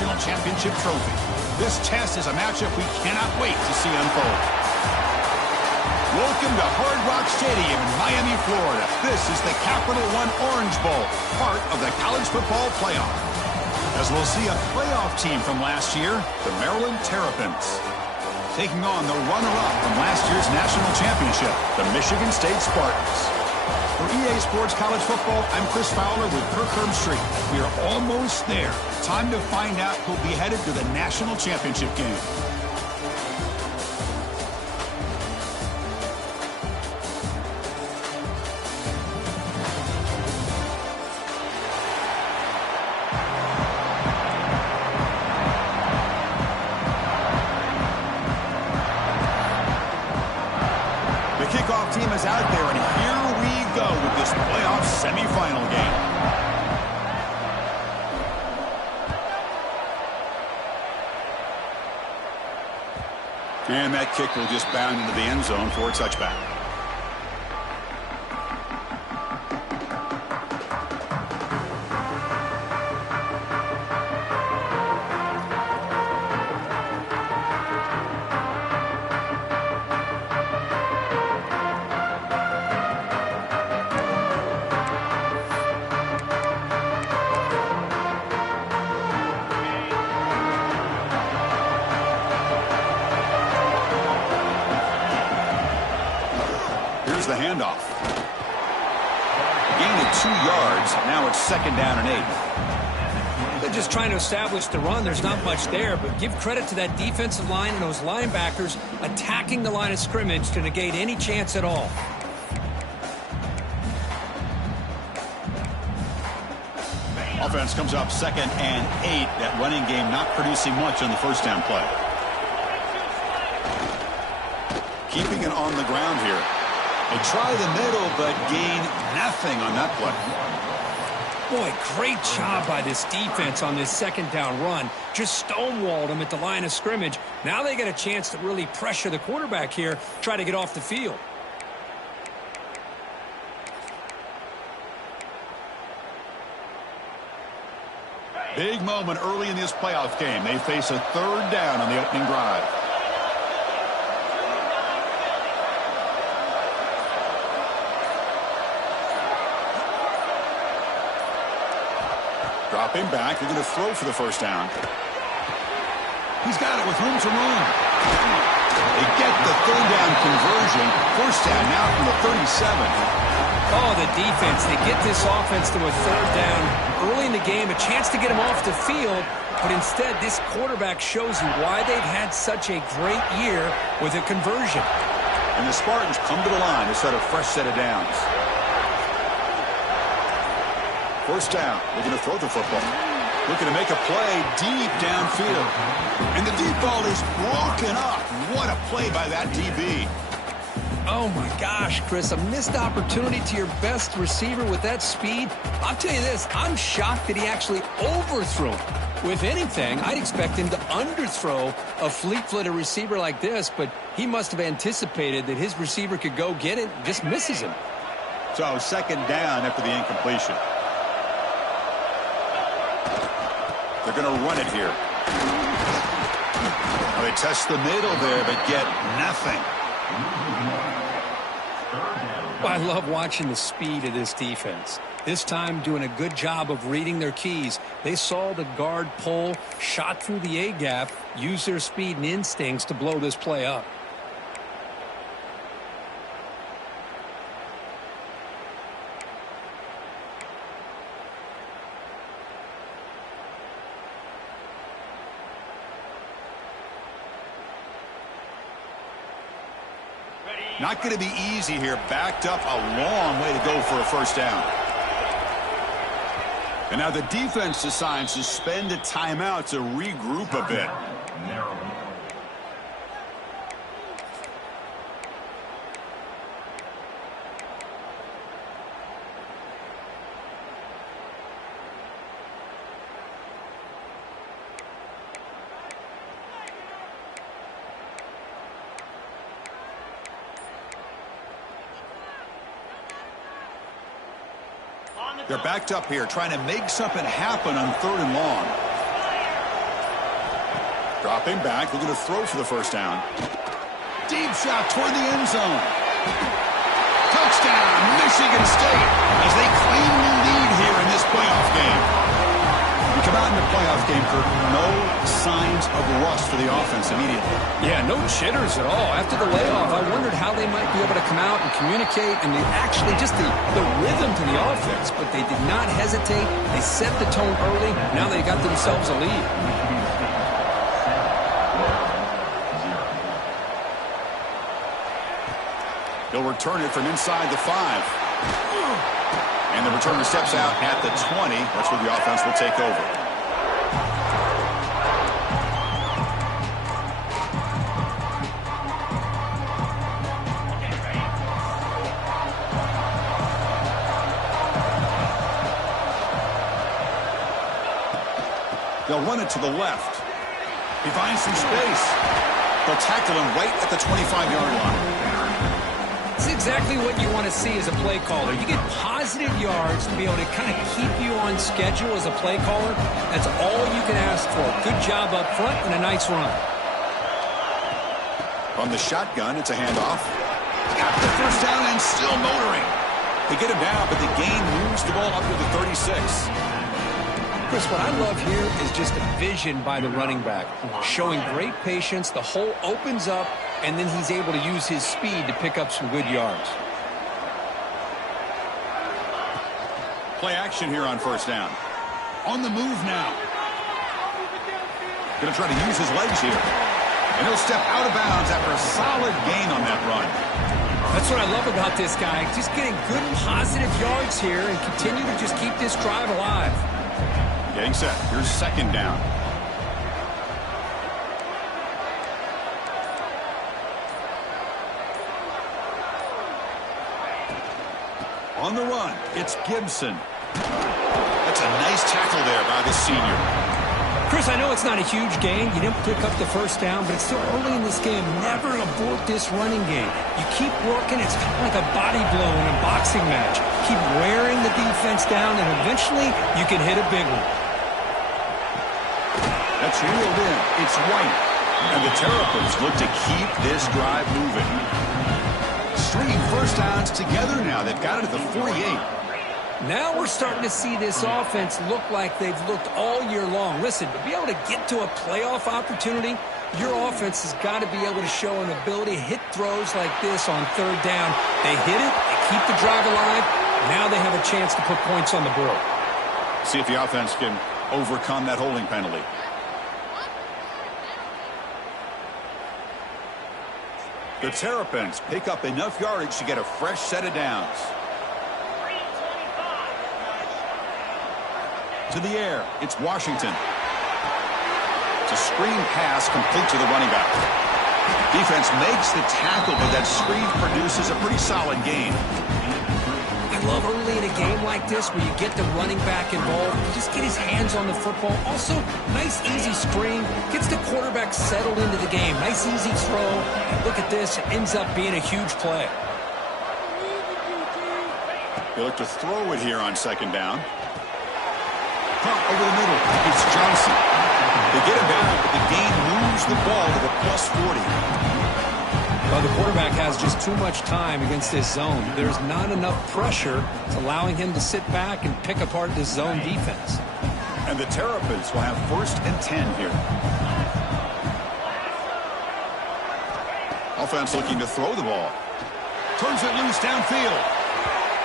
national championship trophy. This test is a matchup we cannot wait to see unfold. Welcome to Hard Rock Stadium in Miami, Florida. This is the Capital One Orange Bowl, part of the college football playoff. As we'll see a playoff team from last year, the Maryland Terrapins, taking on the runner-up from last year's national championship, the Michigan State Spartans. For EA Sports College Football, I'm Chris Fowler with Kirk Herbstreit. We are almost there. Time to find out who'll be headed to the national championship game. The kickoff team is out there, and here we go with this playoff semifinal game. And that kick will just bound into the end zone for a touchback. The handoff. Gain of 2 yards. Now it's 2nd down and 8. They're just trying to establish the run. There's not much there, but give credit to that defensive line and those linebackers attacking the line of scrimmage to negate any chance at all. Offense comes up 2nd and 8. That running game not producing much on the first down play. Keeping it on the ground here. They try the middle, but gain nothing on that play. Boy, great job by this defense on this 2nd down run. Just stonewalled them at the line of scrimmage. Now they get a chance to really pressure the quarterback here, try to get off the field. Big moment early in this playoff game. They face a 3rd down on the opening drive. Dropping back. They're going to throw for the first down. He's got it with room to run. They get the 3rd down conversion. First down now from the 37. Oh, the defense. They get this offense to a 3rd down early in the game, a chance to get him off the field, but instead this quarterback shows you why they've had such a great year with a conversion. And the Spartans come to the line to set a fresh set of downs. First down. They're going to throw the football. Looking to make a play deep downfield. And the deep ball is broken up. What a play by that DB. Oh, my gosh, Chris. A missed opportunity to your best receiver with that speed. I'll tell you this. I'm shocked that he actually overthrew him. With anything, I'd expect him to underthrow a fleet-footed receiver like this, but he must have anticipated that his receiver could go get it, just misses him. So 2nd down after the incompletion. They're going to run it here. Well, they test the middle there, but get nothing. I love watching the speed of this defense. This time doing a good job of reading their keys. They saw the guard pull, shot through the A-gap, used their speed and instincts to blow this play up. Not going to be easy here. Backed up a long way to go for a first down. And now the defense decides to spend a timeout to regroup a bit. They're backed up here, trying to make something happen on 3rd and long. Dropping back, looking to throw for the first down. Deep shot toward the end zone. Touchdown, Michigan State, as they claim the lead here in this playoff game. You come out in the playoff game, Kirk, no signs of rust for the offense immediately. Yeah, no jitters at all. After the layoff, I wondered how they might be able to come out and communicate and actually just the rhythm to the offense. But they did not hesitate. They set the tone early. Now they got themselves a lead. He'll return it from inside the 5. And the returner steps out at the 20. That's where the offense will take over. They'll run it to the left. He finds some space. They'll tackle him right at the 25-yard line. It's exactly what you want to see as a play caller. You get positive yards to be able to kind of keep you on schedule as a play caller. That's all you can ask for. Good job up front and a nice run. From the shotgun, it's a handoff. Got the first down and still motoring. They get him down, but the gain moves the ball up to the 36. Chris, what I love here is just the vision by the running back. Showing great patience, the hole opens up, and then he's able to use his speed to pick up some good yards. Play action here on first down. On the move now. Going to try to use his legs here. And he'll step out of bounds after a solid gain on that run. That's what I love about this guy. Just getting good positive yards here and continue to just keep this drive alive. Getting set. Here's second down. On the run, it's Gibson. That's a nice tackle there by the senior. Chris, I know it's not a huge gain. You didn't pick up the first down, but it's still early in this game. Never abort this running game. You keep working. It's kind of like a body blow in a boxing match. Keep wearing the defense down, and eventually you can hit a big one. That's reeled in. It's White. And the Terrapins look to keep this drive moving. Stringing first downs together now. They've got it at the 48. Now we're starting to see this offense look like they've looked all year long. Listen, to be able to get to a playoff opportunity, your offense has got to be able to show an ability to hit throws like this on third down. They hit it, they keep the drive alive. Now they have a chance to put points on the board. See if the offense can overcome that holding penalty. The Terrapins pick up enough yardage to get a fresh set of downs. To the air, it's Washington. It's a screen pass complete to the running back. Defense makes the tackle, but that screen produces a pretty solid gain. I love early in a game like this where you get the running back involved. You just get his hands on the football. Also, nice, easy screen. Gets the quarterback settled into the game. Nice, easy throw. And look at this. It ends up being a huge play. They look to throw it here on second down. Pump over the middle. It's Johnson. They get him down, but the gain moves the ball to the plus 40. Well, the quarterback has just too much time against this zone. There's not enough pressure. It's allowing him to sit back and pick apart this zone defense. And the Terrapins will have first and 10 here. Offense looking to throw the ball. Turns it loose downfield.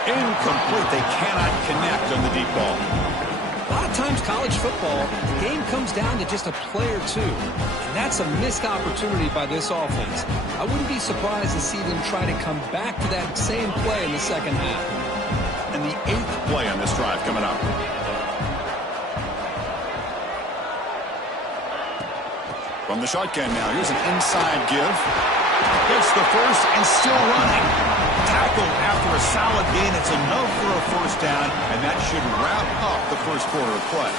Incomplete. They cannot connect on the deep ball. A lot of times college football, the game comes down to just a play or two. And that's a missed opportunity by this offense. I wouldn't be surprised to see them try to come back to that same play in the second half. And the 8th play on this drive coming up. From the shotgun now, here's an inside give. Gets the first and still running. Tackled after a solid gain. It's enough for a first down, and that should wrap up the first quarter of play.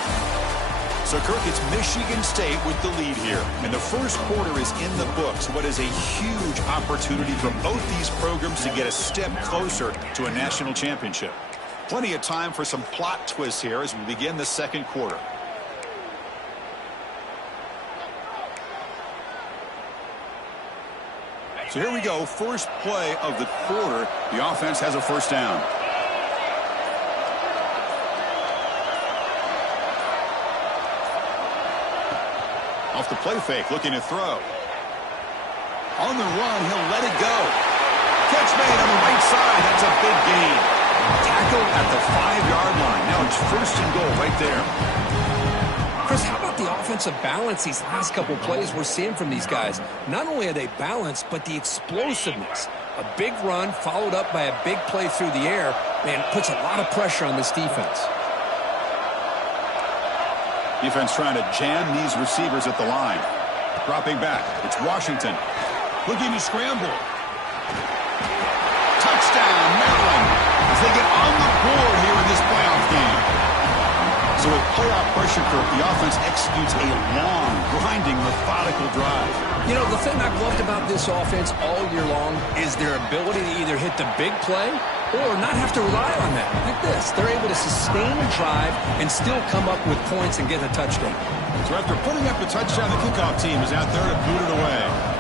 So, Kirk, it's Michigan State with the lead here. And the first quarter is in the books. What is a huge opportunity for both these programs to get a step closer to a national championship. Plenty of time for some plot twists here as we begin the second quarter. So here we go, first play of the quarter. The offense has a first down. Off the play fake, looking to throw. On the run, he'll let it go. Catch made on the right side. That's a big gain. Tackle at the 5-yard line. Now it's first and goal right there. Chris, how about the offensive balance these last couple plays we're seeing from these guys? Not only are they balanced, but the explosiveness. A big run followed up by a big play through the air, man, puts a lot of pressure on this defense. Defense trying to jam these receivers at the line. Dropping back. It's Washington. Looking to scramble. Touchdown, Maryland, as they get on the board here in this playoff game. So with playoff pressure curve, the offense executes a long, grinding, methodical drive. You know, the thing I've loved about this offense all year long is their ability to either hit the big play or not have to rely on that. Like this, they're able to sustain a drive and still come up with points and get a touchdown. So after putting up a touchdown, the kickoff team is out there to boot it away.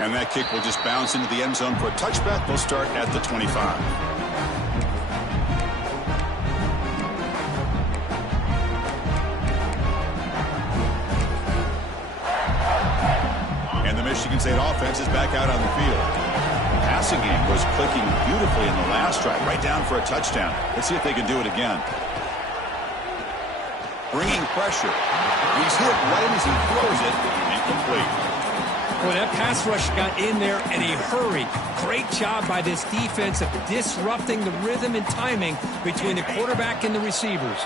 And that kick will just bounce into the end zone for a touchback. They'll start at the 25. And the Michigan State offense is back out on the field. The passing game was clicking beautifully in the last drive, right down for a touchdown. Let's see if they can do it again. Bringing pressure. He's hit right as he throws it. Incomplete. Well, that pass rush got in there in a hurry. Great job by this defense of disrupting the rhythm and timing between the quarterback and the receivers.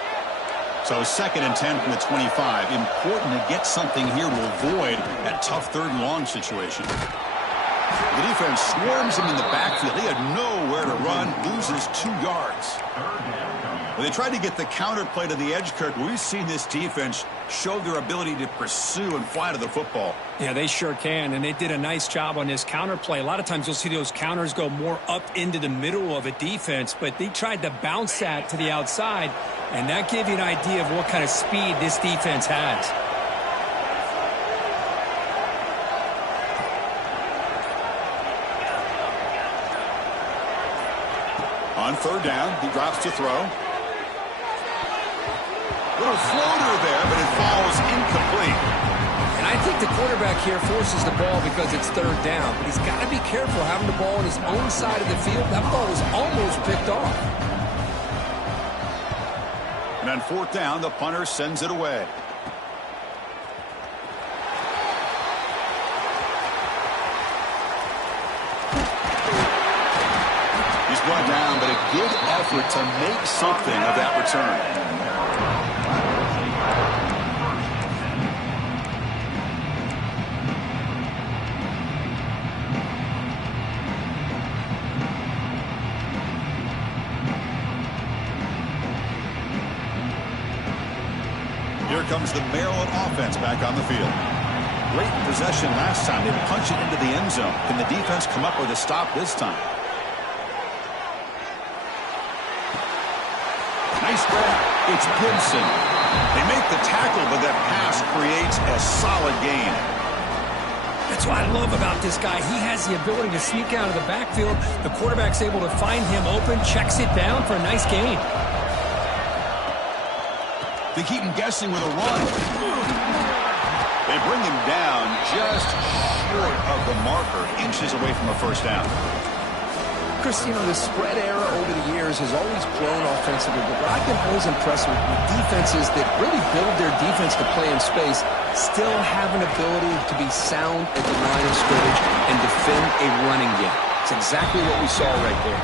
So 2nd and 10 from the 25. Important to get something here to avoid that tough 3rd and long situation. The defense swarms him in the backfield. He had nowhere to run, loses 2 yards. When they tried to get the counter play to the edge, Kirk, we've seen this defense show their ability to pursue and fly to the football. Yeah, they sure can, and they did a nice job on this counter play. A lot of times you'll see those counters go more up into the middle of a defense, but they tried to bounce that to the outside, and that gave you an idea of what kind of speed this defense has. On 3rd down, he drops to throw. Little floater there, but it falls incomplete. And I think the quarterback here forces the ball because it's 3rd down. But he's got to be careful having the ball on his own side of the field. That ball was almost picked off. And on 4th down, the punter sends it away. He's brought down, but a good effort to make something of that return. Here comes the Maryland offense back on the field. Great possession last time. They punch it into the end zone. Can the defense come up with a stop this time? Nice grab. It's Gibson. They make the tackle, but that pass creates a solid gain. That's what I love about this guy. He has the ability to sneak out of the backfield. The quarterback's able to find him open, checks it down for a nice gain. They keep him guessing with a run. They bring him down just short of the marker, inches away from a first down. Chris, you know, the spread era over the years has always grown offensively, but what I've been always impressed with defenses that really build their defense to play in space still have an ability to be sound at the line of scrimmage and defend a running game. It's exactly what we saw right there.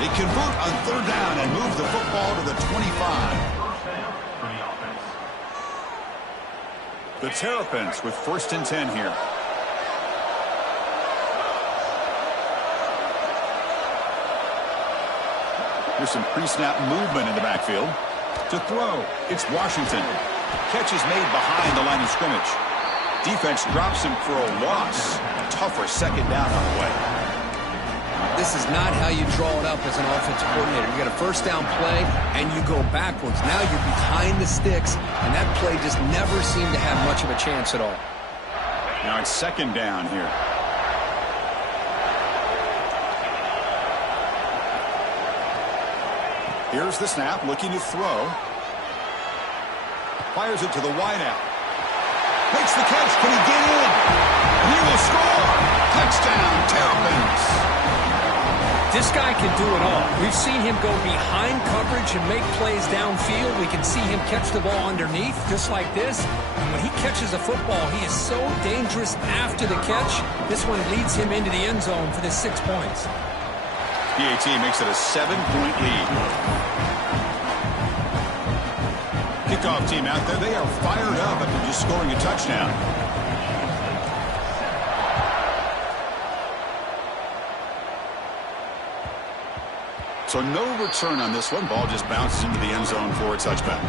They convert on 3rd down and move the football to the 25. The Terrapins with 1st and 10 here. Here's some pre-snap movement in the backfield. To throw, it's Washington. Catch is made behind the line of scrimmage. Defense drops him for a loss. A tougher 2nd down on the way. This this is not how you draw it up as an offensive coordinator. You got a first down play, and you go backwards. Now you're behind the sticks, and that play just never seemed to have much of a chance at all. Now it's second down here. Here's the snap, looking to throw. Fires it to the wideout. Makes the catch. Can he get in? And he will score. Touchdown, Terrapins. This guy can do it all. We've seen him go behind coverage and make plays downfield. We can see him catch the ball underneath, just like this. And when he catches a football, he is so dangerous after the catch. This one leads him into the end zone for the 6 points. PAT makes it a 7-point lead. Kickoff team out there. They are fired up after just scoring a touchdown. So no return on this one. Ball just bounces into the end zone for a touchback.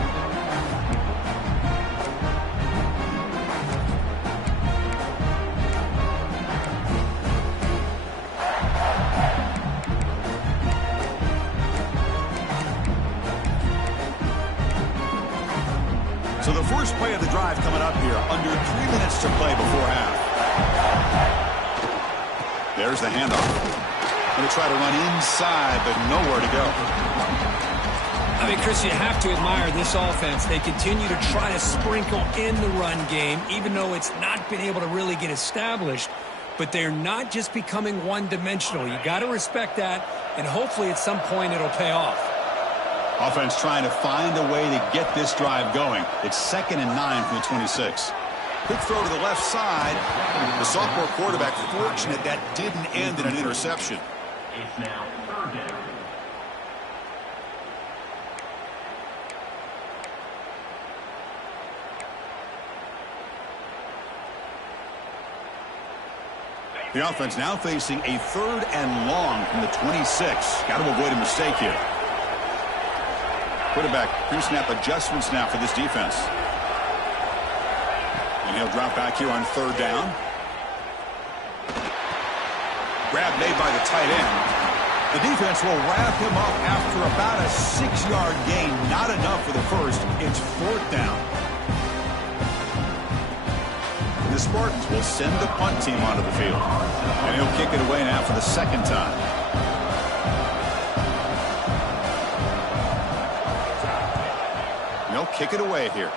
So the first play of the drive coming up here. Under 3 minutes to play before half. There's the handoff. Going to try to run inside, but nowhere to go. I mean, Chris, you have to admire this offense. They continue to try to sprinkle in the run game, even though it's not been able to really get established. But they're not just becoming one-dimensional. You got to respect that, and hopefully at some point it'll pay off. Offense trying to find a way to get this drive going. It's 2nd and 9 from the 26. Quick throw to the left side. The sophomore quarterback fortunate that didn't end in an interception. It's now 3rd down. The offense now facing a 3rd and long from the 26. Got to avoid a mistake here. Quarterback pre-snap adjustments now for this defense. And he'll drop back here on 3rd down. Grab made by the tight end. The defense will wrap him up after about a 6-yard gain. Not enough for the first. It's 4th down. And the Spartans will send the punt team onto the field. And he'll kick it away now for the 2nd time. They'll kick it away here.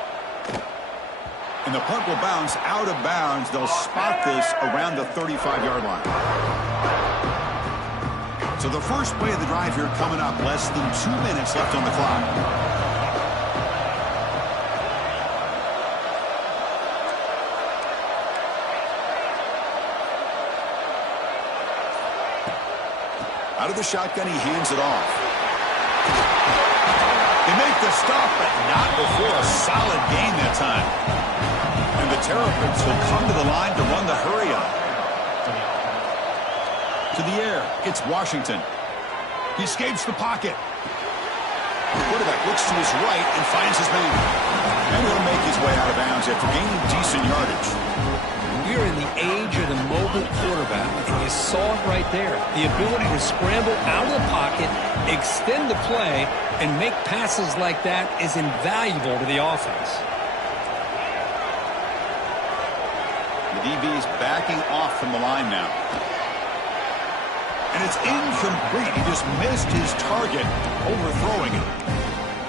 And the punt will bounce out of bounds. They'll spot this around the 35-yard line. So the first play of the drive here coming up. Less than 2 minutes left on the clock. Out of the shotgun, he hands it off. They make the stop, but not before a solid gain that time. And the Terrapins will come to the line to run the hurry-up. To the air, it's Washington. He escapes the pocket. The quarterback looks to his right and finds his man. And he'll make his way out of bounds after gaining decent yardage. We're in the age of the mobile quarterback, and you saw it right there. The ability to scramble out of the pocket, extend the play, and make passes like that is invaluable to the offense. The DB is backing off from the line now. And it's incomplete. He just missed his target, overthrowing it.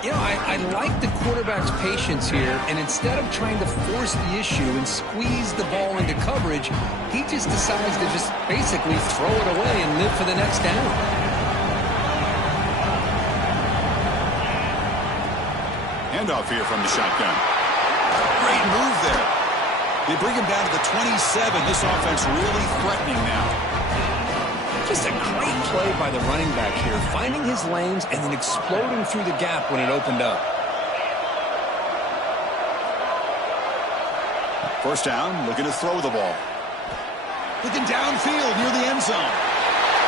You know, I like the quarterback's patience here, and instead of trying to force the issue and squeeze the ball into coverage, he just decides to just basically throw it away and live for the next down. Handoff here from the shotgun. Great move there. They bring him down to the 27. This offense really threatening now. Just a great play by the running back here, finding his lanes and then exploding through the gap when it opened up. First down, looking to throw the ball. Looking downfield near the end zone.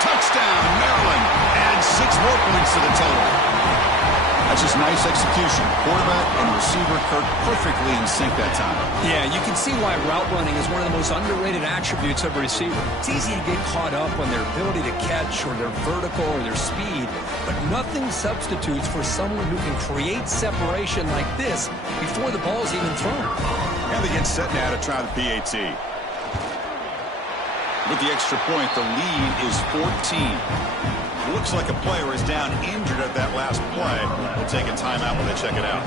Touchdown, Maryland. And 6 more points to the total. That's This is nice execution. Quarterback and receiver Kirk perfectly in sync that time. Yeah, you can see why route running is one of the most underrated attributes of a receiver. It's easy to get caught up on their ability to catch or their vertical or their speed, but nothing substitutes for someone who can create separation like this before the ball is even thrown. And they get set now to try the PAT. With the extra point, the lead is 14. Looks like a player is down injured at that last play. We'll take a timeout when they check it out.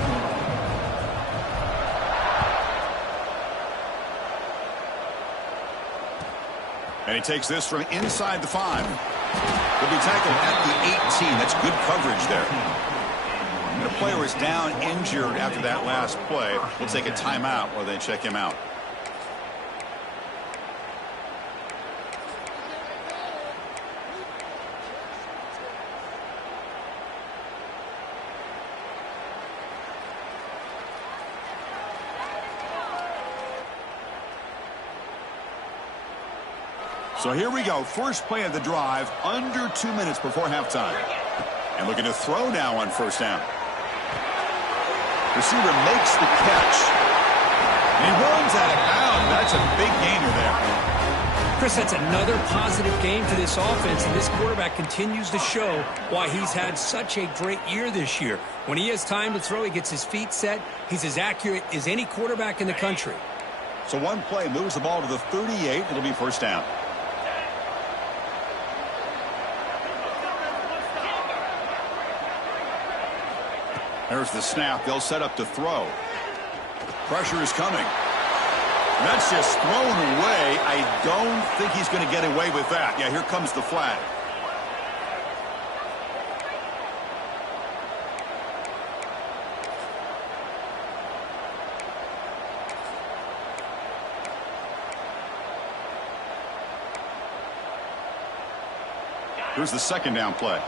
And he takes this from inside the 5. He'll be tackled at the 18. That's good coverage there. And the player is down injured after that last play. We'll take a timeout while they check him out. So here we go. First play of the drive, under 2 minutes before halftime. And looking to throw now on first down. Receiver makes the catch. And he runs out of bounds. That's a big gainer there. Chris, that's another positive game for this offense, and this quarterback continues to show why he's had such a great year this year. When he has time to throw, he gets his feet set. He's as accurate as any quarterback in the country. So one play moves the ball to the 38. It'll be first down. There's the snap. They'll set up to throw. Pressure is coming. That's just thrown away. I don't think he's going to get away with that. Yeah, here comes the flag. Here's the second down play.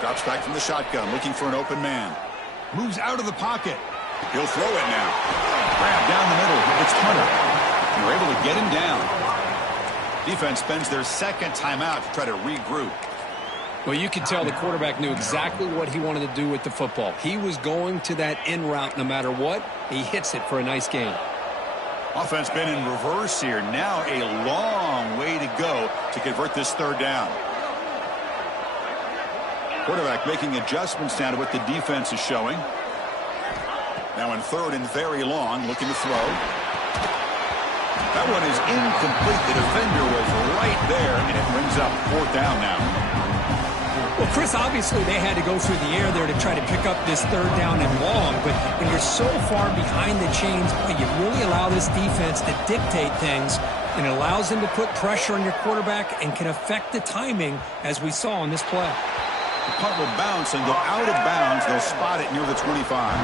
Drops back from the shotgun, looking for an open man. Moves out of the pocket. He'll throw it now. Grab down the middle. It's Hunter. And they're able to get him down. Defense spends their second timeout to try to regroup. Well, you could tell the quarterback knew exactly what he wanted to do with the football. He was going to that in route no matter what. He hits it for a nice gain. Offense been in reverse here. Now a long way to go to convert this third down. Quarterback making adjustments now to what the defense is showing. Now in third and very long, looking to throw. That one is incomplete. The defender was right there, and it brings up fourth down now. Well, Chris, obviously they had to go through the air there to try to pick up this third down and long, but when you're so far behind the chains, you really allow this defense to dictate things, and it allows them to put pressure on your quarterback and can affect the timing, as we saw on this play. The punt will bounce and go out of bounds. They'll spot it near the 25.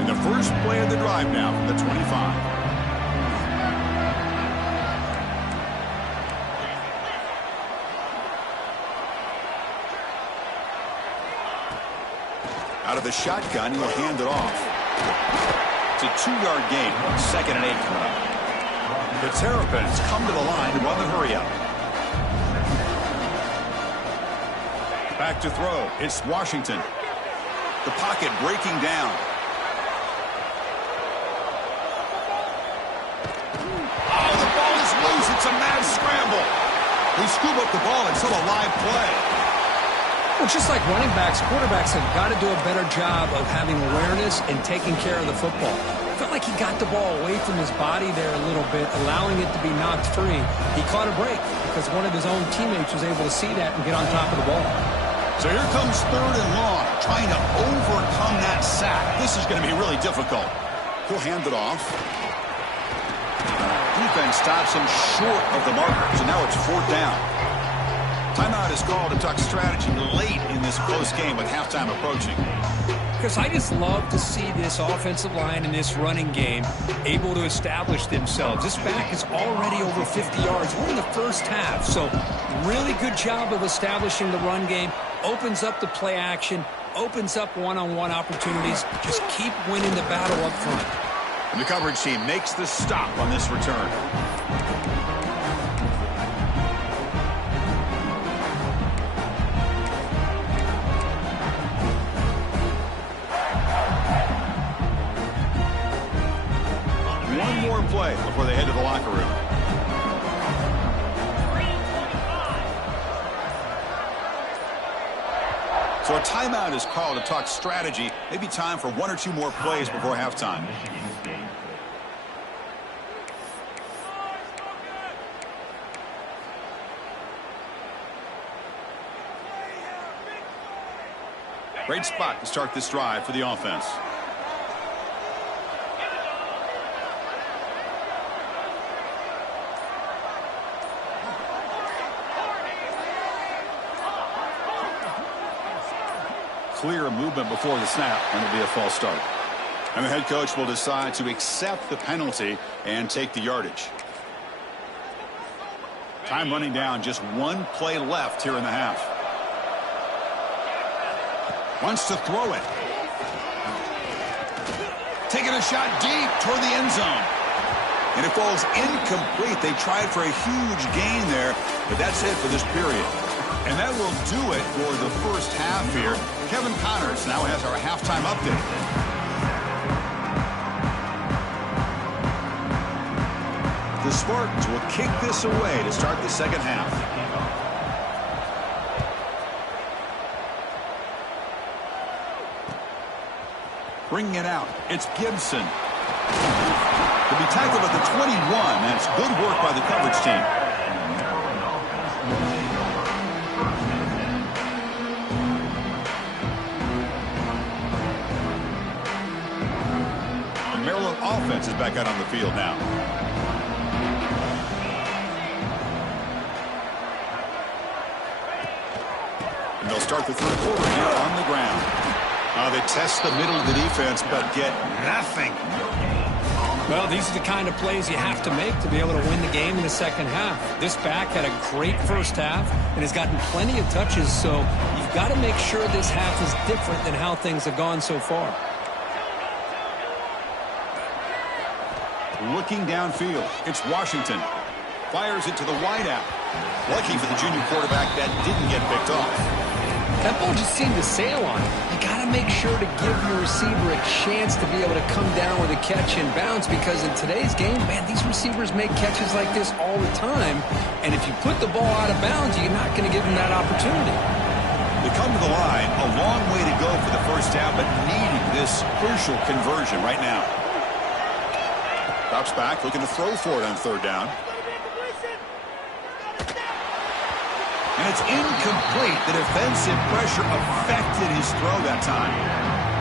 And the first play of the drive now from the 25. Out of the shotgun, he'll hand it off. It's a 2-yard gain. 2nd and 8 coming up. The Terrapins come to the line to run the hurry-up. Back to throw. It's Washington. The pocket breaking down. Oh, the ball is loose. It's a mad scramble. They scoop up the ball until a live play. Well, just like running backs, quarterbacks have got to do a better job of having awareness and taking care of the football. Felt like he got the ball away from his body there a little bit, allowing it to be knocked free. He caught a break because one of his own teammates was able to see that and get on top of the ball. So here comes third and long, trying to overcome that sack. This is going to be really difficult. He'll hand it off. Defense stops him short of the marker, so now it's fourth down. Timeout is called to talk strategy late in this close game with halftime approaching. Because I just love to see this offensive line and this running game able to establish themselves. This back is already over 50 yards. We're in the first half, so really good job of establishing the run game. Opens up the play action, opens up one-on-one opportunities. Just keep winning the battle up front. And the coverage team makes the stop on this return. One more play before they head to the locker room. So a timeout is called to talk strategy. Maybe time for one or two more plays before halftime. Great spot to start this drive for the offense. Clear movement before the snap, and it'll be a false start. And the head coach will decide to accept the penalty and take the yardage. Time running down, just one play left here in the half. Wants to throw it. Taking a shot deep toward the end zone. And it falls incomplete. They tried for a huge gain there, but that's it for this period. And that will do it for the first half here. Kevin Connors now has our halftime update. The Spartans will kick this away to start the second half. Bringing it out, it's Gibson. He'll be tackled at the 21. That's good work by the coverage team. Maryland offense is back out on the field now. And they'll start the third quarter here on the ground. They test the middle of the defense, but get nothing. Well, these are the kind of plays you have to make to be able to win the game in the second half. This back had a great first half and has gotten plenty of touches, so you've got to make sure this half is different than how things have gone so far. Looking downfield, it's Washington. Fires it to the wideout. Lucky for the junior quarterback, that didn't get picked off. That ball just seemed to sail on it. You got to make sure to give your receiver a chance to be able to come down with a catch and bounce, because in today's game, man, these receivers make catches like this all the time. And if you put the ball out of bounds, you're not going to give them that opportunity. They come to the line, a long way to go for the first down, but needing this crucial conversion right now. Drops back, looking to throw for it on third down. And it's incomplete. The defensive pressure affected his throw that time.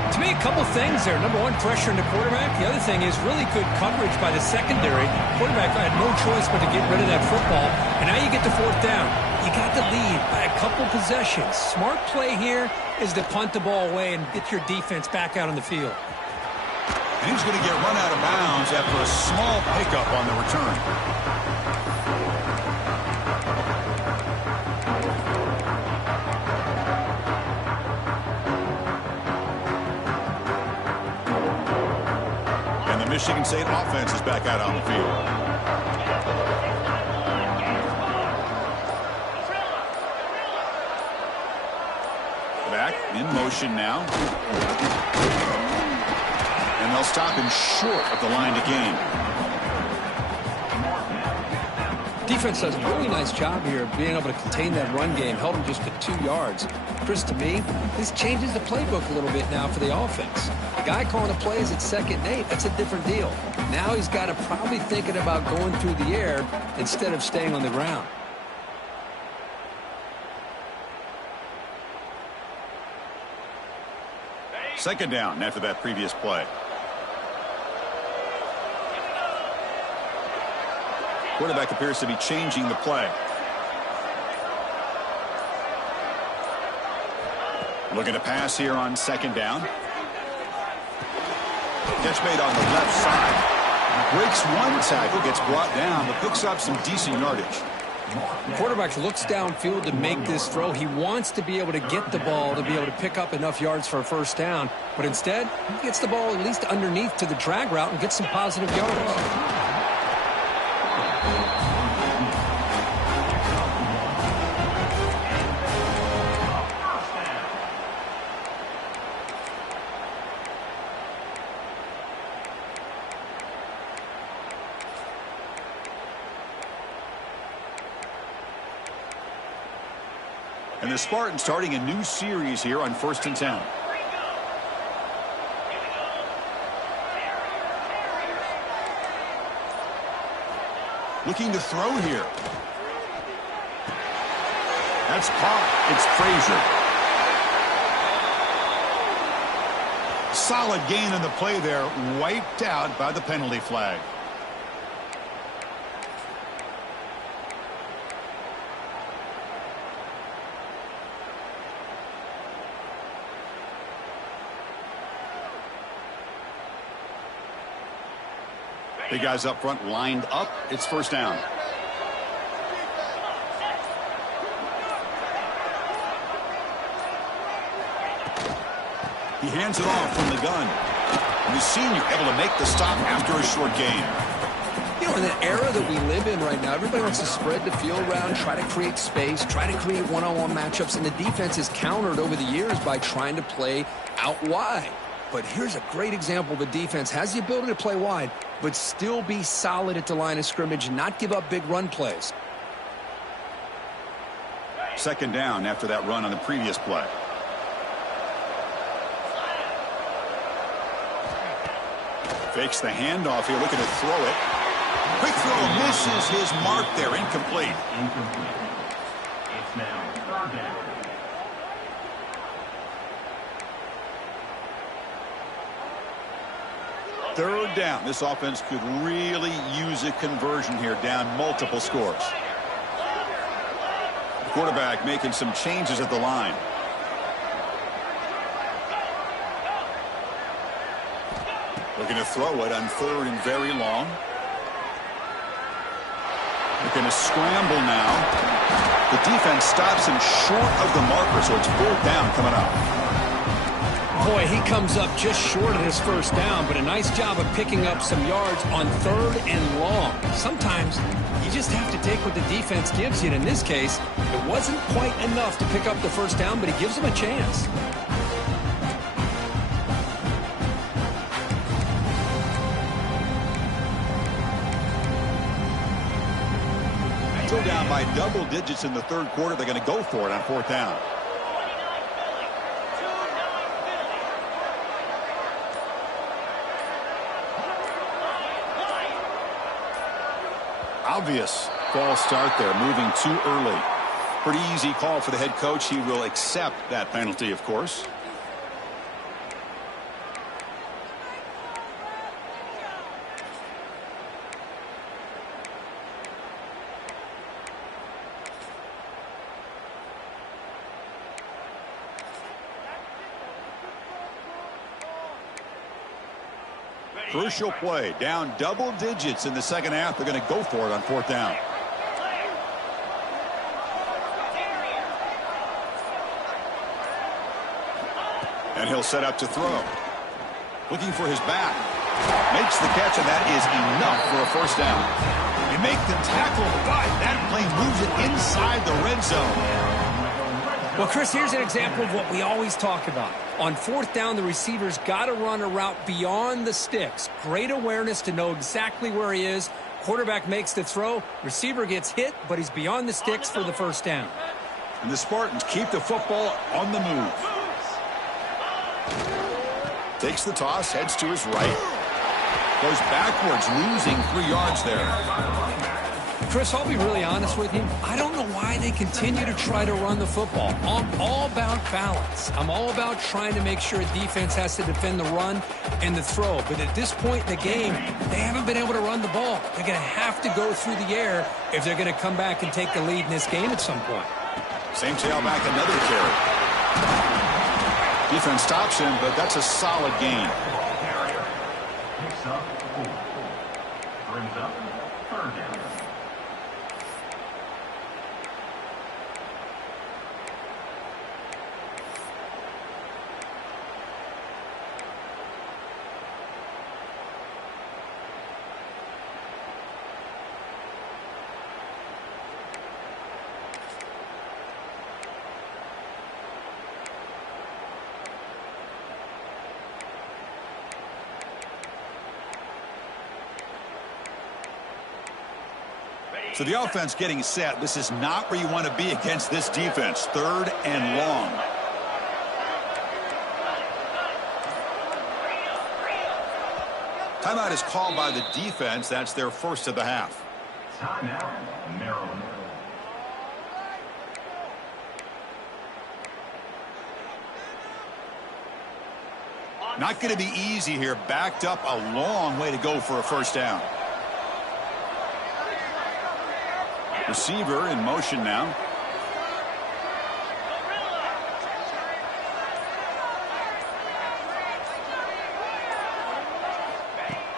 To me, a couple things there. Number one, pressure on the quarterback. The other thing is really good coverage by the secondary. Quarterback had no choice but to get rid of that football. And now you get the fourth down. You got the lead by a couple possessions. Smart play here is to punt the ball away and get your defense back out on the field. And he's going to get run out of bounds after a small pickup on the return. And the Michigan State offense is back out on the field. Back in motion now. And they'll stop him short of the line to gain. Defense does a really nice job here of being able to contain that run game, held him just to 2 yards. Chris, to me, this changes the playbook a little bit now for the offense. The guy calling the plays at 2nd and 8, that's a different deal. Now he's got to probably thinking about going through the air instead of staying on the ground. Second down after that previous play. Quarterback appears to be changing the play. Looking to pass here on second down. Catch made on the left side. Breaks one tackle, gets brought down, but picks up some decent yardage. Quarterback looks downfield to make this throw. He wants to be able to get the ball to be able to pick up enough yards for a first down. But instead, he gets the ball at least underneath to the drag route and gets some positive yards. And the Spartans starting a new series here on 1st and 10. Looking to throw here. That's caught. It's Frazier. Solid gain on the play there. Wiped out by the penalty flag. The guys up front lined up. It's first down. He hands it off from the gun. And the senior able to make the stop after a short gain. You know, in the era that we live in right now, everybody wants to spread the field around, try to create space, try to create one-on-one matchups, and the defense is countered over the years by trying to play out wide. But here's a great example of a defense has the ability to play wide, but still be solid at the line of scrimmage and not give up big run plays. Second down after that run on the previous play. Fakes the handoff here, looking to throw it. Quick throw, misses his mark there, incomplete. It's now 3rd down. Third down. This offense could really use a conversion here, down multiple scores. The quarterback making some changes at the line. Looking to throw it on 3rd and very long. Looking to scramble now. The defense stops him short of the marker, so it's 4th down coming up. Boy, he comes up just short of his first down, but a nice job of picking up some yards on 3rd and long. Sometimes you just have to take what the defense gives you. And in this case, it wasn't quite enough to pick up the first down, but he gives them a chance. Still down by double digits in the 3rd quarter. They're going to go for it on 4th down. Obvious false start there, moving too early. Pretty easy call for the head coach. He will accept that penalty, of course. Crucial play, down double digits in the second half. They're going to go for it on 4th down. And he'll set up to throw. Looking for his back. Makes the catch, and that is enough for a first down. They make the tackle, but that play moves it inside the red zone. Well, Chris, here's an example of what we always talk about. On 4th down, the receiver's got to run a route beyond the sticks. Great awareness to know exactly where he is. Quarterback makes the throw. Receiver gets hit, but he's beyond the sticks for the first down. And the Spartans keep the football on the move. Takes the toss, heads to his right. Goes backwards, losing 3 yards there. Chris, I'll be really honest with you. I don't know why they continue to try to run the football. I'm all about balance. I'm all about trying to make sure a defense has to defend the run and the throw. But at this point in the game, they haven't been able to run the ball. They're going to have to go through the air if they're going to come back and take the lead in this game at some point. Same tailback, another carry. Defense stops him, but that's a solid gain. Picks up 4. Brings up 3rd down. So the offense getting set. This is not where you want to be against this defense. 3rd and long. Timeout is called by the defense. That's their first of the half. Timeout, Maryland. Not going to be easy here. Backed up a long way to go for a first down. Receiver in motion now.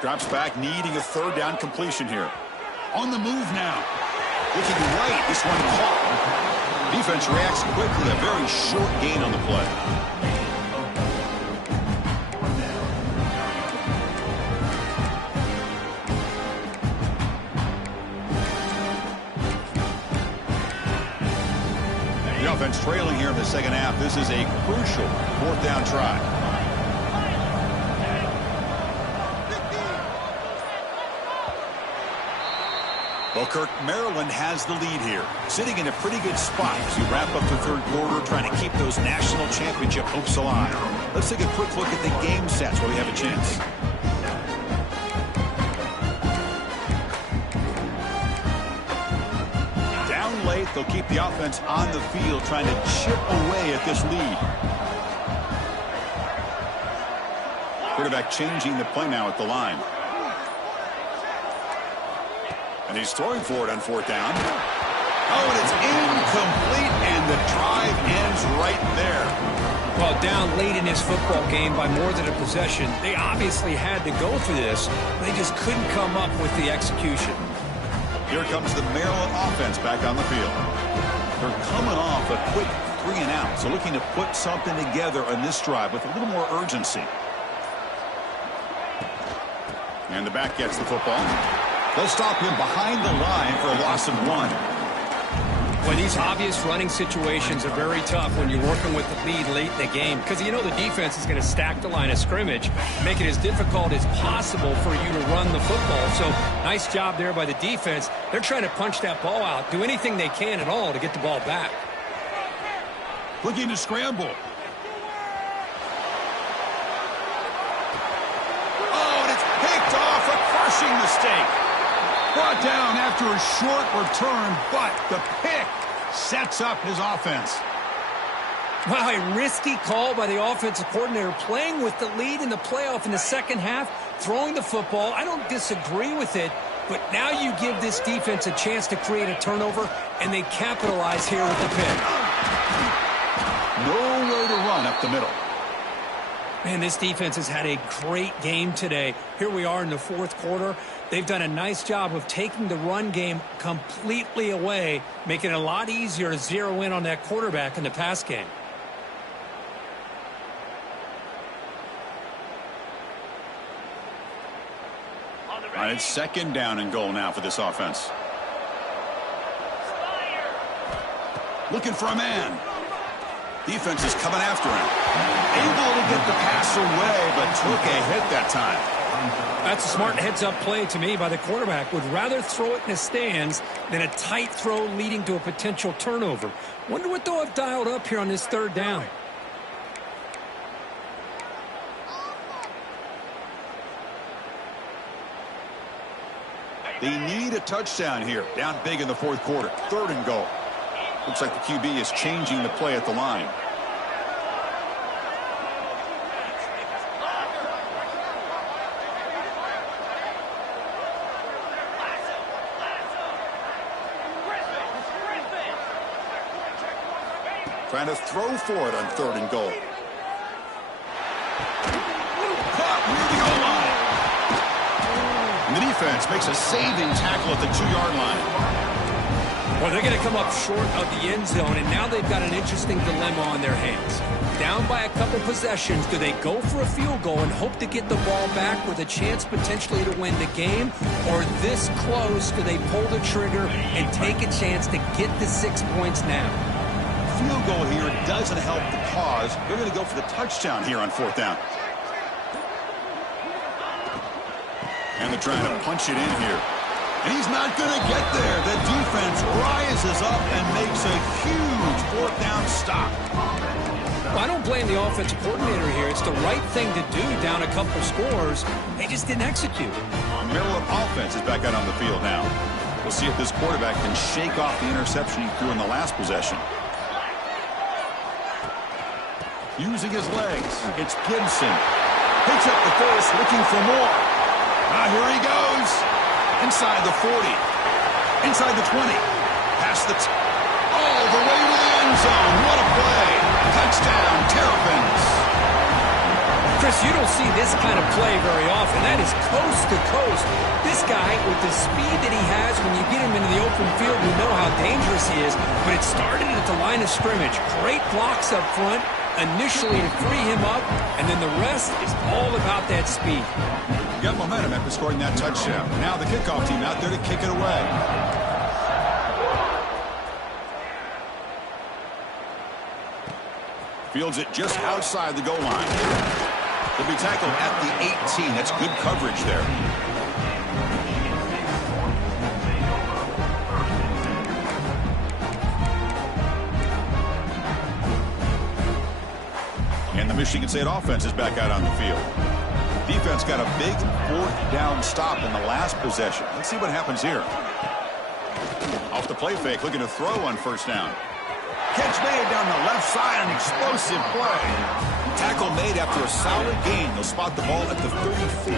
Drops back, needing a 3rd down completion here. On the move now. Looking right, this one caught. Defense reacts quickly. A very short gain on the play. The offense trailing here in the second half. This is a crucial 4th down try. Well, Kirk, Maryland has the lead here, sitting in a pretty good spot as you wrap up the 3rd quarter, trying to keep those national championship hopes alive. Let's take a quick look at the game stats while we have a chance. Down late, they'll keep the offense on the field, trying to chip away at this lead. Quarterback changing the play now at the line. And he's throwing for it on 4th down. Oh, and it's incomplete, and the drive ends right there. Well, down late in this football game by more than a possession, they obviously had to go for this. They just couldn't come up with the execution. Here comes the Maryland offense back on the field. They're coming off a quick 3 and out, so looking to put something together on this drive with a little more urgency. And the back gets the football. They'll stop him behind the line for a loss of 1. Well, these obvious running situations are very tough when you're working with the lead late in the game, because you know the defense is going to stack the line of scrimmage, make it as difficult as possible for you to run the football. So nice job there by the defense. They're trying to punch that ball out, do anything they can at all to get the ball back. Looking to scramble. Oh, and it's picked off. A crushing mistake. Brought down after a short return, but the pick sets up his offense. Wow, a risky call by the offensive coordinator, playing with the lead in the playoff in the second half, throwing the football. I don't disagree with it, but now you give this defense a chance to create a turnover, and they capitalize here with the pick. Nowhere to run up the middle. Man, this defense has had a great game today. Here we are in the 4th quarter. They've done a nice job of taking the run game completely away, making it a lot easier to zero in on that quarterback in the pass game. All right, it's 2nd down and goal now for this offense. Looking for a man. Defense is coming after him. Able to get the pass away, but took a hit that time. That's a smart heads-up play to me by the quarterback. Would rather throw it in the stands than a tight throw leading to a potential turnover. Wonder what they'll have dialed up here on this 3rd down. They need a touchdown here. Down big in the 4th quarter. 3rd and goal. Looks like the QB is changing the play at the line. Trying to throw for it on 3rd and goal. Caught near the goal line. And the defense makes a saving tackle at the 2-yard line. Well, they're going to come up short of the end zone, and now they've got an interesting dilemma on their hands. Down by a couple possessions, do they go for a field goal and hope to get the ball back with a chance potentially to win the game? Or this close, do they pull the trigger and take a chance to get the 6 points now? Field goal here doesn't help the cause. They're going to go for the touchdown here on 4th down. And they're trying to punch it in here. And he's not going to get there. The defense rises up and makes a huge fourth down stop. Well, I don't blame the offensive coordinator here. It's the right thing to do down a couple scores. They just didn't execute. Maryland offense is back out on the field now. We'll see if this quarterback can shake off the interception he threw in the last possession. Using his legs, it's Gibson. Picks up the first, looking for more. Here he goes. Inside the 40. Inside the 20. Past the... all the way to the end zone. What a play. Touchdown, Terrapins. Chris, you don't see this kind of play very often. That is coast to coast. This guy, with the speed that he has, when you get him into the open field, you know how dangerous he is. But it started at the line of scrimmage. Great blocks up front, initially to free him up, and then the rest is all about that speed. Got momentum after scoring that touchdown. Now the kickoff team out there to kick it away. Fields it just outside the goal line. He'll be tackled at the 18. That's good coverage there. And the Michigan State offense is back out on the field. Defense got a big fourth down stop in the last possession. Let's see what happens here. Off the play fake, looking to throw on first down. Catch made down the left side, an explosive play. Tackle made after a solid gain. They'll spot the ball at the 34.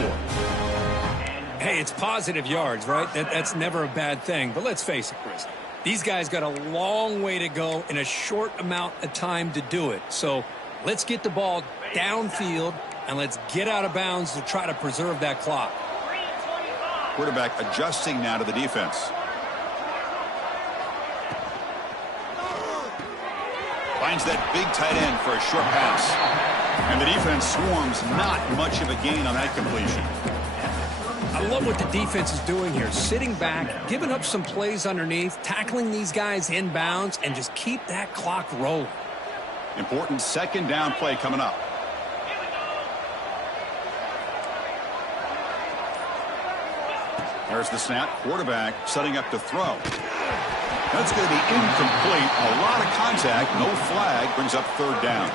Hey, it's positive yards, right? That's never a bad thing. But let's face it, Chris. These guys got a long way to go in a short amount of time to do it. So let's get the ball downfield, and let's get out of bounds to try to preserve that clock. Quarterback adjusting now to the defense. Finds that big tight end for a short pass. And the defense swarms, not much of a gain on that completion. I love what the defense is doing here. Sitting back, giving up some plays underneath, tackling these guys inbounds, and just keep that clock rolling. Important second down play coming up. There's the snap. Quarterback setting up to throw. That's going to be incomplete. A lot of contact. No flag. Brings up third down.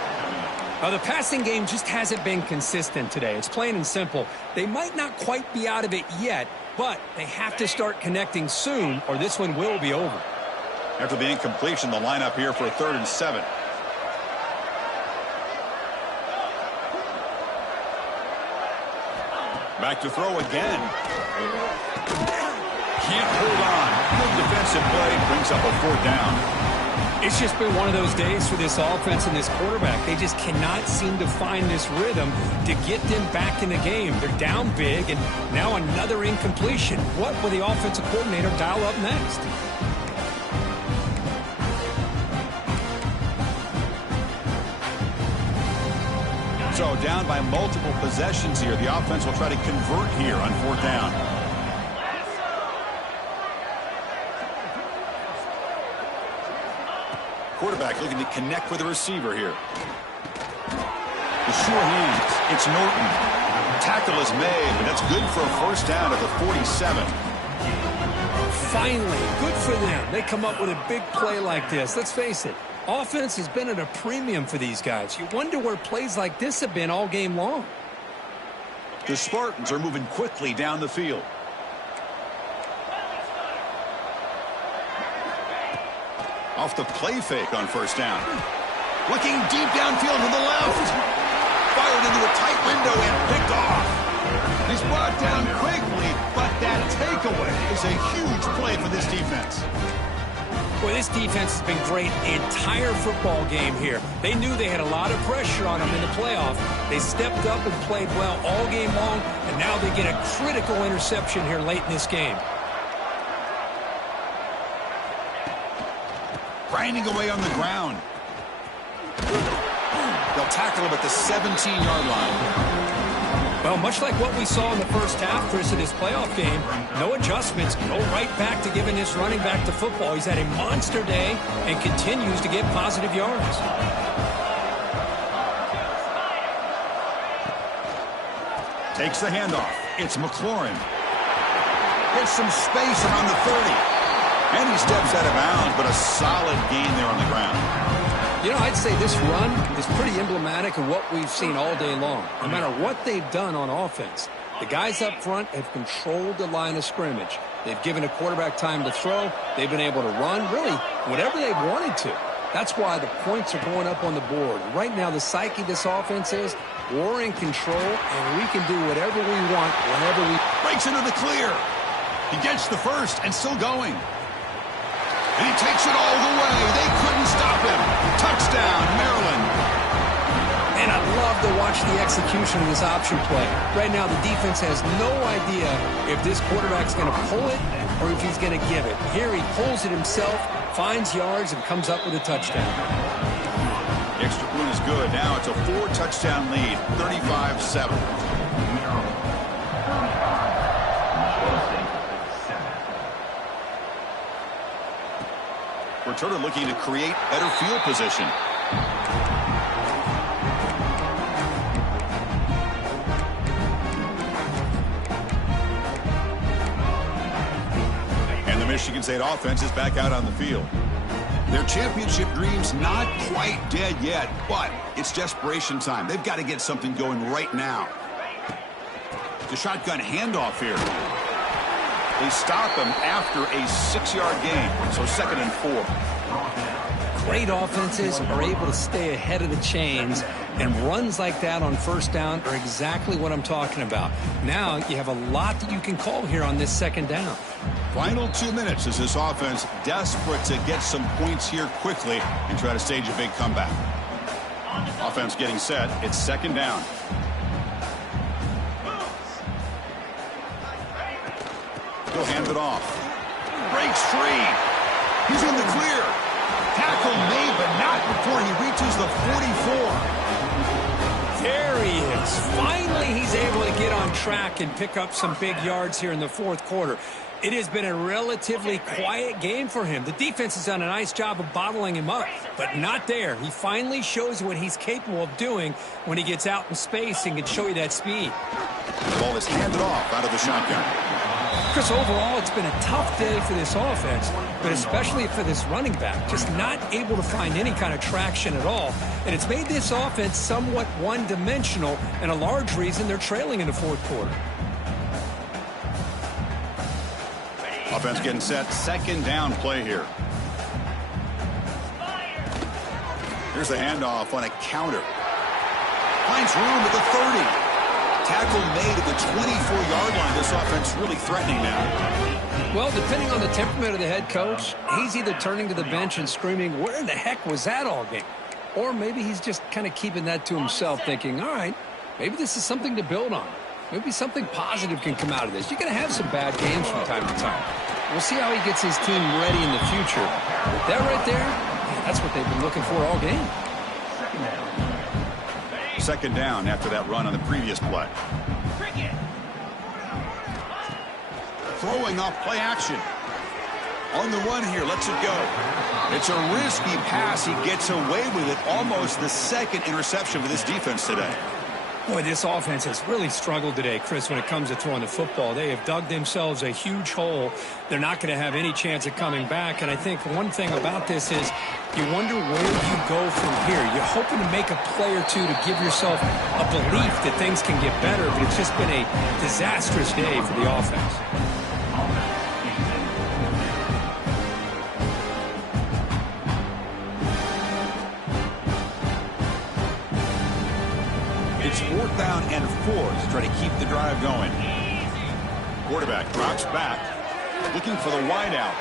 The passing game just hasn't been consistent today. It's plain and simple. They might not quite be out of it yet, but they have to start connecting soon, or this one will be over. After the incompletion, the lineup here for a 3rd and 7. Back to throw again. Can't hold on. Good defensive play. Brings up a 4th down. It's just been one of those days for this offense and this quarterback. They just cannot seem to find this rhythm to get them back in the game. They're down big, and now another incompletion. What will the offensive coordinator dial up next? So down by multiple possessions here. The offense will try to convert here on 4th down. Quarterback looking to connect with the receiver here. The sure hands. It's Norton. Tackle is made, but that's good for a 1st down at the 47. Finally, good for them. They come up with a big play like this. Let's face it, offense has been at a premium for these guys. You wonder where plays like this have been all game long. The Spartans are moving quickly down the field. Off the play fake on 1st down. Looking deep downfield to the left. Fired into a tight window and picked off. He's brought down quickly, but that takeaway is a huge play for this defense. Boy, this defense has been great the entire football game here. They knew they had a lot of pressure on them in the playoff. They stepped up and played well all game long, and now they get a critical interception here late in this game. Grinding away on the ground. They'll tackle him at the 17-yard line. Well, much like what we saw in the first half, Chris, of this playoff game, no adjustments, go right back to giving this running back to football. He's had a monster day and continues to get positive yards. Takes the handoff. It's McLaurin. Gets some space around the 30. And he steps out of bounds, but a solid gain there on the ground. You know, I'd say this run is pretty emblematic of what we've seen all day long. No matter what they've done on offense, the guys up front have controlled the line of scrimmage. They've given a quarterback time to throw. They've been able to run, really, whatever they wanted to. That's why the points are going up on the board. Right now, the psyche of this offense is we're in control, and we can do whatever we want whenever we... Breaks into the clear. He gets the first and still going. And he takes it all the way. They couldn't stop him. Touchdown, Maryland. And I love to watch the execution of this option play. Right now, the defense has no idea if this quarterback's going to pull it or if he's going to give it. Here he pulls it himself, finds yards, and comes up with a touchdown. The extra point is good. Now it's a 4-touchdown lead, 35-7. Returner looking to create better field position. And the Michigan State offense is back out on the field. Their championship dreams not quite dead yet, but it's desperation time. They've got to get something going right now. The shotgun handoff here. They stop him after a 6-yard gain, so 2nd and 4. Great offenses are able to stay ahead of the chains, and runs like that on first down are exactly what I'm talking about. Now you have a lot that you can call here on this 2nd down. Final 2 minutes as this offense desperate to get some points here quickly and try to stage a big comeback. Offense getting set. It's 2nd down. He'll hand it off. Breaks free. He's in the clear. Tackle made, but not before he reaches the 44. There he is. Finally, he's able to get on track and pick up some big yards here in the 4th quarter. It has been a relatively quiet game for him. The defense has done a nice job of bottling him up, but not there. He finally shows what he's capable of doing when he gets out in space and can show you that speed. The ball is handed off out of the shotgun. Chris, overall, it's been a tough day for this offense, but especially for this running back, just not able to find any kind of traction at all. And it's made this offense somewhat one-dimensional, and a large reason they're trailing in the 4th quarter. Offense getting set. 2nd down play here. Here's the handoff on a counter. Finds room at the 30. Tackle made at the 24-yard line. This offense really threatening now. Well, depending on the temperament of the head coach, he's either turning to the bench and screaming, where the heck was that all game? Or maybe he's just kind of keeping that to himself, thinking, all right, maybe this is something to build on. Maybe something positive can come out of this. You're going to have some bad games from time to time. We'll see how he gets his team ready in the future. But that right there, man, that's what they've been looking for all game. 2nd down after that run on the previous play. Throwing off play action. On the run here, lets it go. It's a risky pass. He gets away with it. Almost the 2nd interception for this defense today. Boy, this offense has really struggled today, Chris, when it comes to throwing the football. They have dug themselves a huge hole. They're not going to have any chance of coming back. And I think one thing about this is you wonder where you go from here. You're hoping to make a play or two to give yourself a belief that things can get better, but it's just been a disastrous day for the offense. It's 4th down and 4 to try to keep the drive going. Quarterback drops back, looking for the wideout.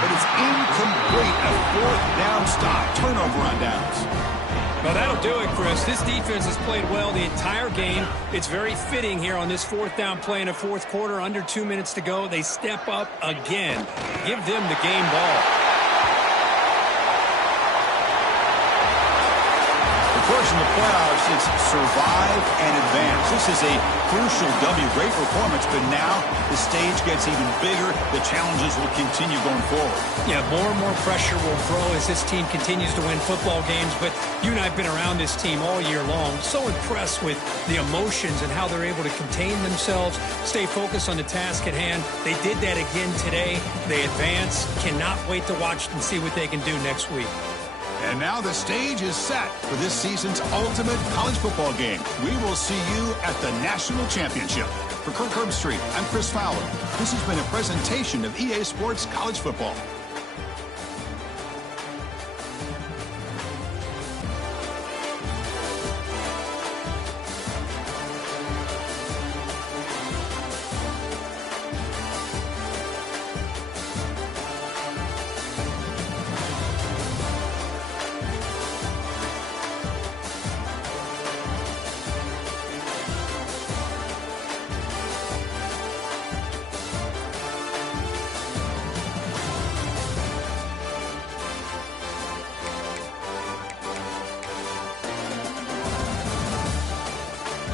But it's incomplete. A 4th down stop. Turnover on downs. Well, that'll do it, Chris. This defense has played well the entire game. It's very fitting here on this 4th down play in the 4th quarter. Under 2 minutes to go. They step up again. Give them the game ball. Of course, in the playoffs, it's survive and advance. This is a crucial W. Great performance, but now the stage gets even bigger. The challenges will continue going forward. Yeah, more and more pressure will grow as this team continues to win football games. But you and I have been around this team all year long. So impressed with the emotions and how they're able to contain themselves, stay focused on the task at hand. They did that again today. They advance. Cannot wait to watch and see what they can do next week. And now the stage is set for this season's ultimate college football game. We will see you at the National Championship. For Kirk Herbstreit, I'm Chris Fowler. This has been a presentation of EA Sports College Football.